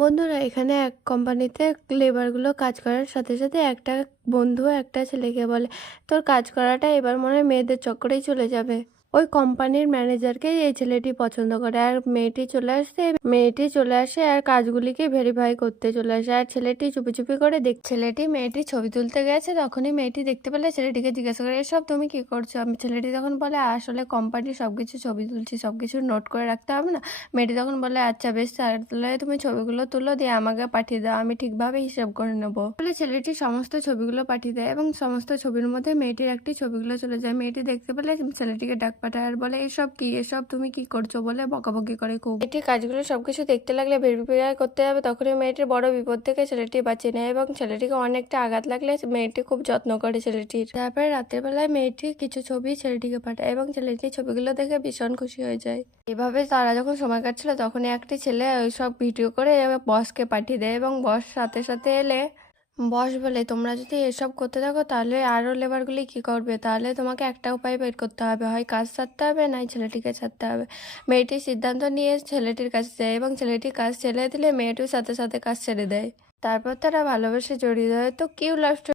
বন্ধুরা এখানে এক কোম্পানিতে লেবারগুলো কাজ করার সাথে সাথে একটা বন্ধু একটা ছেলেকে বলে, তোর কাজ করাটা এবার মনে হয় মেয়েদের চক্করেই চলে যাবে। ওই কোম্পানির ম্যানেজারকে এই ছেলেটি পছন্দ করে, আর মেয়েটি চলে আসে আর কাজগুলিকে ভেরিফাই করতে চলে আসে। আর ছেলেটি চুপি চুপি করে ছেলেটি মেয়েটির ছবি তুলতে গেছে, তখনই মেয়েটি দেখতে পেলে ছেলেটিকে জিজ্ঞাসা করে, এসব তুমি কি করছো? ছেলেটি তখন বলে, আসলে কোম্পানির সবকিছু ছবি তুলছি, সবকিছু নোট করে রাখতে হবে না। মেয়েটি তখন বলে, আচ্ছা বেশ, তাহলে তুমি ছবিগুলো তুলো, দিয়ে আমাকে পাঠিয়ে দাও, আমি ঠিকভাবে হিসাব করে নেবো। বলে ছেলেটি সমস্ত ছবিগুলো পাঠিয়ে দেয় এবং সমস্ত ছবির মধ্যে মেয়েটির একটি ছবিগুলো চলে যায়। মেয়েটি দেখতে পেলে ছেলেটিকে ডাক পাঠায় আর বলে, এসব কি, এসব তুমি কি করছো বলে বকাবকি করে খুব। মেয়েটি কাজগুলো সবকিছু দেখতে লাগলে ভেরিফাই করতে যাবে, তখনই মেয়েটির বড় বিপদ থেকে ছেলেটি বাঁচিয়ে নেয় এবং ছেলেটিকে অনেকটা আঘাত লাগলে মেয়েটি খুব যত্ন করে ছেলেটির। তারপরে রাতের বেলায় মেয়েটি কিছু ছবি ছেলেটিকে পাঠায় এবং ছেলেটি ছবিগুলো দেখে ভীষণ খুশি হয়ে যায়। এভাবে তারা যখন সময় কাটছিল তখনই একটি ছেলে ওই সব ভিডিও করে বসকে পাঠিয়ে দেয় এবং বস সাথে সাথে এলে বস বলে, তোমরা যদি এসব করতে থাকো তাহলে আরো লেবারগুলি কি করবে? তাহলে তোমাকে একটা উপায় বের করতে হবে, হয় কাজ ছাড়তে হবে নাই ছেলেটিকে ছাড়তে হবে। মেয়েটি সিদ্ধান্ত নিয়ে ছেলেটির কাছে যায় এবং ছেলেটি কাজ ছেড়ে দিলে মেয়েটির সাথে সাথে কাজ ছেড়ে দেয়। তারপর তারা ভালোবেসে জড়িয়ে দেয়। তো কিউ লাভ